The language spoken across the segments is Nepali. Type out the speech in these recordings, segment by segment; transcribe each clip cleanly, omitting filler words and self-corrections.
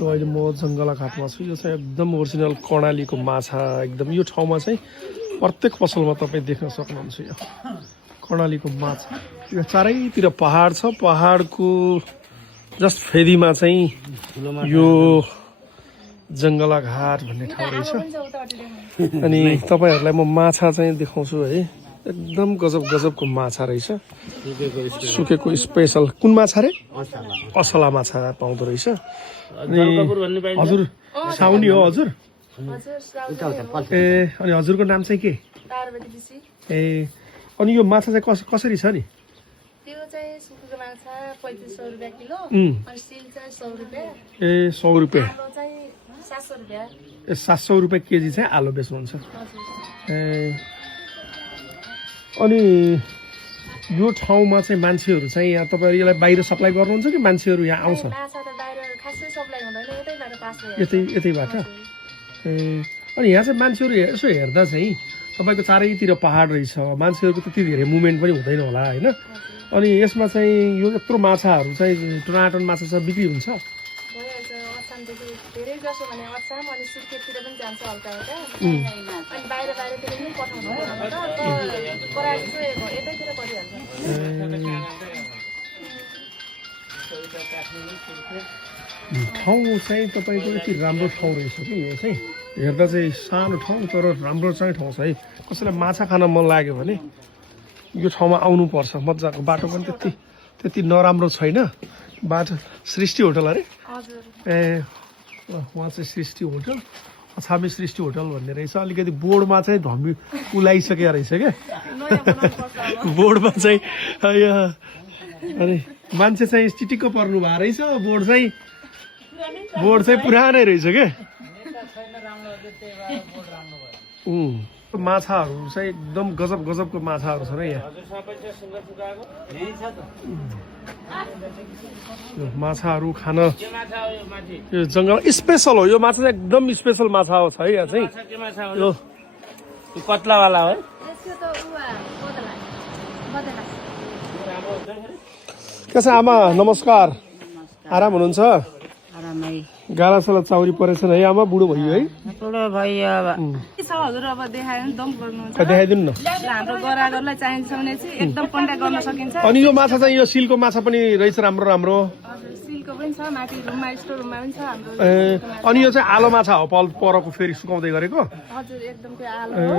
यो अहिले म जङ्गला घाटमा छु। यो चाहिँ एकदम ओरिजिनल कर्णालीको माछा एकदम यो ठाउँमा चाहिँ प्रत्येक पसलमा तपाईँ देख्न सक्नुहुन्छ। यो कर्णालीको माछा यो चारैतिर पहाड छ। पहाडको जस्ट फेदीमा चाहिँ यो जङ्गला घाट भन्ने ठाउँ रहेछ। अनि तपाईँहरूलाई म माछा चाहिँ देखाउँछु है। एकदम गजब गजबको माछा रहेछ। सुकेको स्पेसल कुन माछा रे? असला माछा पाउँदो रहेछ। अनि हजुर साउनी हो हजुर? ए अनि हजुरको नाम चाहिँ के? ए अनि यो माछा चाहिँ कसरी छ नि? त्यो चाहिँ सुकेको माछा 3500 रुपैयाँ किलो अनि सिल चाहिँ 100 रुपैयाँ। ए 100 रुपैयाँ। आलु चाहिँ 700 रुपैयाँ। ए 700 रुपैयाँ केजी चाहिँ आलु बेच्नुहुन्छ। ए अनि यो ठाउँमा चाहिँ मान्छेहरू चाहिँ यहाँ तपाईँहरू यसलाई बाहिर सप्लाई गर्नुहुन्छ कि मान्छेहरू यहाँ आउँछ? माछा त बाहिर खासै सप्लाई हुँदैन, यतैबाट पास भयो। यतैबाट। ए अनि यहाँ चाहिँ मान्छेहरू यसो हेर्दा चाहिँ तपाईँको चारैतिर पहाड रहेछ, मान्छेहरूको त्यति धेरै मुभमेन्ट पनि हुँदैन होला होइन? अनि यसमा चाहिँ यो यत्रो माछाहरू चाहिँ टनाटन माछा छ बिक्री हुन्छ? धेरै जसो भने अछाम अनि सुर्खेततिर पनि जान्छ हल्का हल्का अनि बाहिरतिर पनि पठाउनु कराई चाहिँ यतैतिर परिहाल्छ। ठाउँ चाहिँ तपाईँको यति राम्रो ठाउँ रहेछ कि यो चाहिँ हेर्दा चाहिँ सानो ठाउँ तर राम्रो चाहिँ ठाउँ छ है। कसैलाई माछा खान मन लाग्यो भने यो ठाउँमा आउनुपर्छ। मजाको बाटो पनि त्यति नराम्रो छैन बाटो। सृष्टि होटल अरे? ए उहाँ चाहिँ सृष्टि होटल, अछामी सृष्टि होटल भन्ने रहेछ। अलिकति बोर्डमा चाहिँ धम्मी उलाइसकेको रहेछ क्या बोर्डमा चाहिँ। अनि मान्छे चाहिँ चिटिक्क पर्नु भएको रहेछ। बोर्ड चाहिँ पुरानै रहेछ क्या। माछाहरू चाहिँ एकदम गजब गजबको माछाहरू छ र यहाँ। माछाहरू खान यो जङ्गल स्पेसल हो। यो माछा चाहिँ एकदम स्पेसल माछा हो छ है यहाँ चाहिँ। यो कत्लावाला हो। के छ आमा? नमस्कार। आराम हुनुहुन्छ? गालासाला चाउरी परेछन् है आमा? बुढो भयो है? बुढो भयो हजुर। अब देखाइदिनु न। हाम्रो गरागरलाई चाहिन्छ भने चाहिँ एकदम कन्ट्याक्ट गर्न सकिन्छ। अनि यो माछा चाहिँ यो सिलको माछा पनि रहेछ राम्रो राम्रो? सिलको पनि छ, माथि रुममा स्टोर रुममा पनि छ हाम्रो। ए अनि यो चाहिँ आलो माछा हो परको फेरि सुकाउँदै गरेको? हजुर एकदम त्यो आलो हो।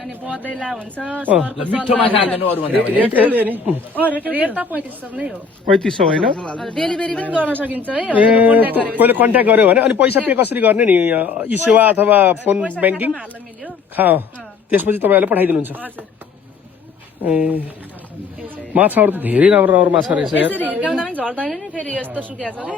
अनि बदैला हुन्छ, मिठो माछा हाल्दैन अरु भन्दा पनि। रेट त 3500 नै हो। 3500 होइन? डेलिभरी पनि गर्न सकिन्छ है। ए कहिले कन्ट्याक्ट गर्यो भने अनि पैसा पे कसरी गर्ने नि? ई सेवा अथवा फोन ब्याङ्किङ? त्यसपछि तपाईँहरूले पठाइदिनुहुन्छ? ए माछाहरू त धेरै राम्रो राम्रो माछा रहेछ यार। यसरी हिर्काउँदा पनि झर्दैन नि फेरि यस्तो सुकिया छ रे।